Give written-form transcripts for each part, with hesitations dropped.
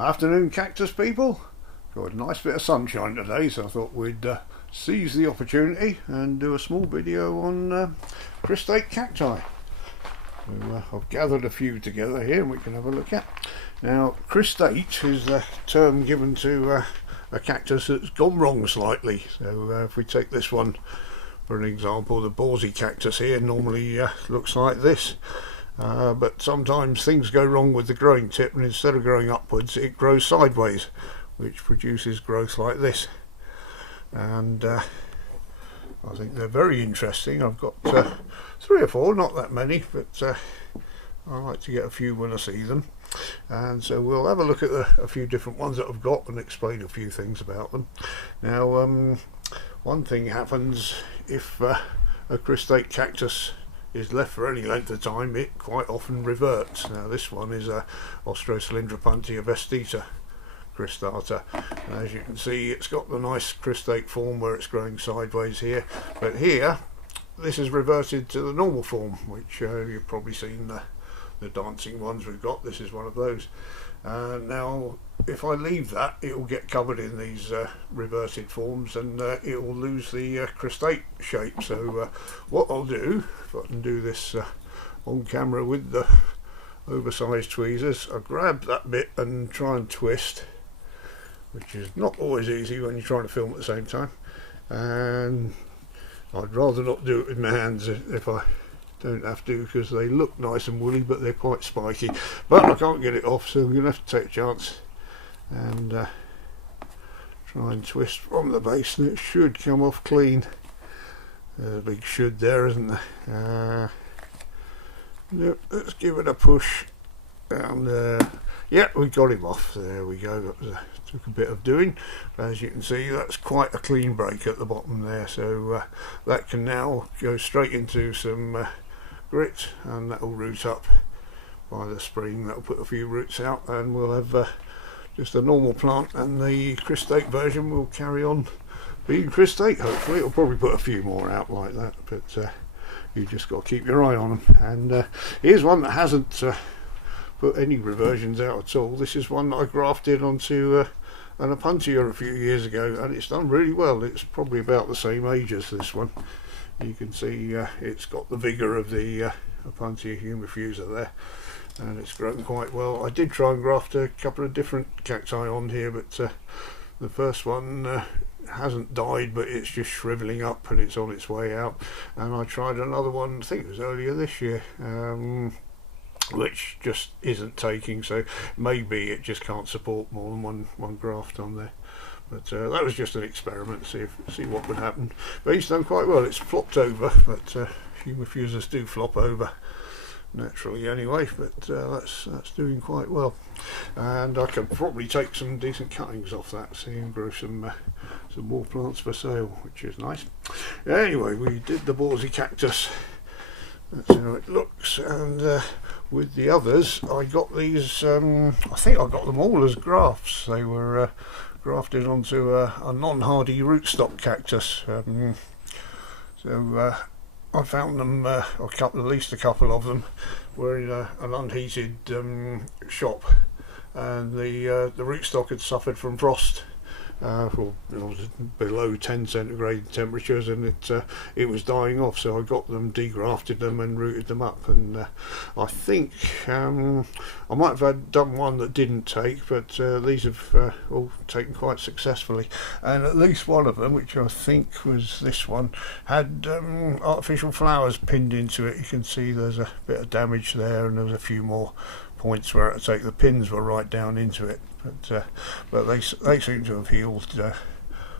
Afternoon, cactus people. Got a nice bit of sunshine today, so I thought we'd seize the opportunity and do a small video on Cristate Cacti. So, I've gathered a few together here and we can have a look at. Now, Cristate is the term given to a cactus that's gone wrong slightly. So if we take this one for an example, the bawsy cactus here normally looks like this. But sometimes things go wrong with the growing tip, and instead of growing upwards it grows sideways, which produces growth like this. And I think they're very interesting. I've got 3 or 4, not that many, but I like to get a few when I see them. And so we'll have a look at a few different ones that I've got and explain a few things about them. Now, one thing happens if a Cristate cactus is left for any length of time, it quite often reverts. Now this one is a Ostrocylindropuntia vestita cristata, and as you can see it's got the nice cristate form where it's growing sideways here, but here this is reverted to the normal form, which you've probably seen the dancing ones we've got. This is one of those. Now if I leave that, it will get covered in these reverted forms, and it will lose the cristate shape. So what I'll do, if I can do this on camera with the oversized tweezers, I'll grab that bit and try and twist, which is not always easy when you're trying to film at the same time, and I'd rather not do it with my hands if I don't have to, because they look nice and woolly but they're quite spiky. But I can't get it off, so I'm going to have to take a chance and try and twist from the base, and it should come off clean. There's a big should there, isn't there? Let's give it a push, and yeah, we got him off. There we go. That took a bit of doing. As you can see, that's quite a clean break at the bottom there, so that can now go straight into some grit, and that will root up by the spring. That will put a few roots out, and we'll have just a normal plant, and the Cristate version will carry on being Cristate. Hopefully it'll probably put a few more out like that, but you just got to keep your eye on them. And here's one that hasn't put any reversions out at all. This is one that I grafted onto an Opuntia a few years ago, and it's done really well. It's probably about the same age as this one. You can see it's got the vigour of the Opuntia humifusa there, and it's grown quite well. I did try and graft a couple of different cacti on here, but the first one hasn't died, but it's just shrivelling up and it's on its way out. And I tried another one, I think it was earlier this year, which just isn't taking, so maybe it just can't support more than one graft on there. But that was just an experiment, see what would happen. But he's done quite well. It's flopped over, but humifusas do flop over naturally anyway, but that's doing quite well. And I can probably take some decent cuttings off that, see, and grow some more plants for sale, which is nice. Anyway, we did the bawsy cactus. That's how it looks. And with the others, I got these, I think I got them all as grafts. They were grafted onto a non-hardy rootstock cactus. So I found them, at least a couple of them were in an unheated shop, and the rootstock had suffered from frost. Below 10 centigrade temperatures, and it was dying off, so I got them, degrafted them and rooted them up. And I think I might have done one that didn't take, but these have all taken quite successfully. And at least one of them, which I think was this one, had artificial flowers pinned into it. You can see there's a bit of damage there, and there's a few more points where I'd take the pins were right down into it, but they seem to have healed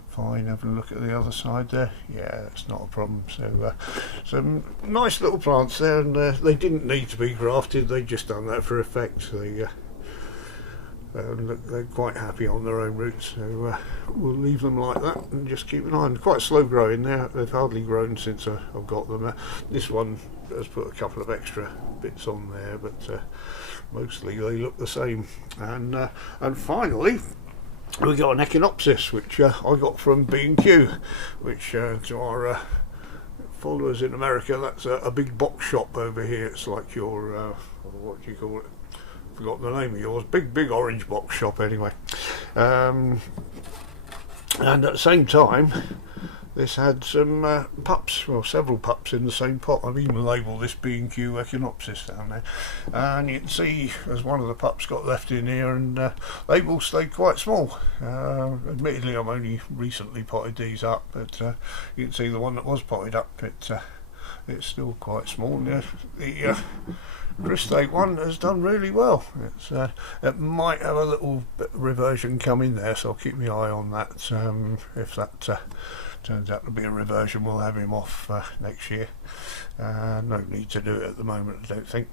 fine. Having a look at the other side there, yeah, that's not a problem. So some nice little plants there, and they didn't need to be grafted, they just done that for effect. They're quite happy on their own roots, so we'll leave them like that and just keep an eye on. Quite slow growing there, they've hardly grown since I've got them. This one has put a couple of extra bits on there, but mostly they look the same. And finally we got an Echinopsis, which I got from B&Q, which to our followers in America, that's a big box shop over here. It's like your what do you call it, forgot the name of yours. Big orange box shop anyway. And at the same time, this had some pups, well, several pups in the same pot. I've even labelled this B&Q Echinopsis down there, and you can see as one of the pups got left in here, and they've all stayed quite small. Admittedly, I've only recently potted these up, but you can see the one that was potted up, it's still quite small. The Cristate one has done really well. It might have a little bit of reversion come in there, so I'll keep my eye on that. If that turns out to be a reversion, we'll have him off next year. No need to do it at the moment, I don't think.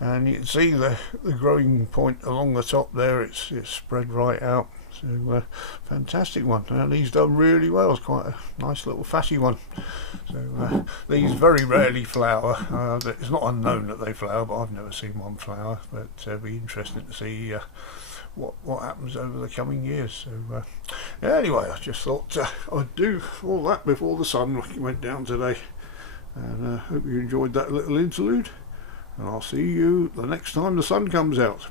And you can see the growing point along the top there, it's spread right out. So fantastic one, and he's done really well. It's quite a nice little fatty one. So these very rarely flower. It's not unknown that they flower, but I've never seen one flower. But it'll be interesting to see what happens over the coming years. So anyway, I just thought I'd do all that before the sun went down today, and hope you enjoyed that little interlude, and I'll see you the next time the sun comes out.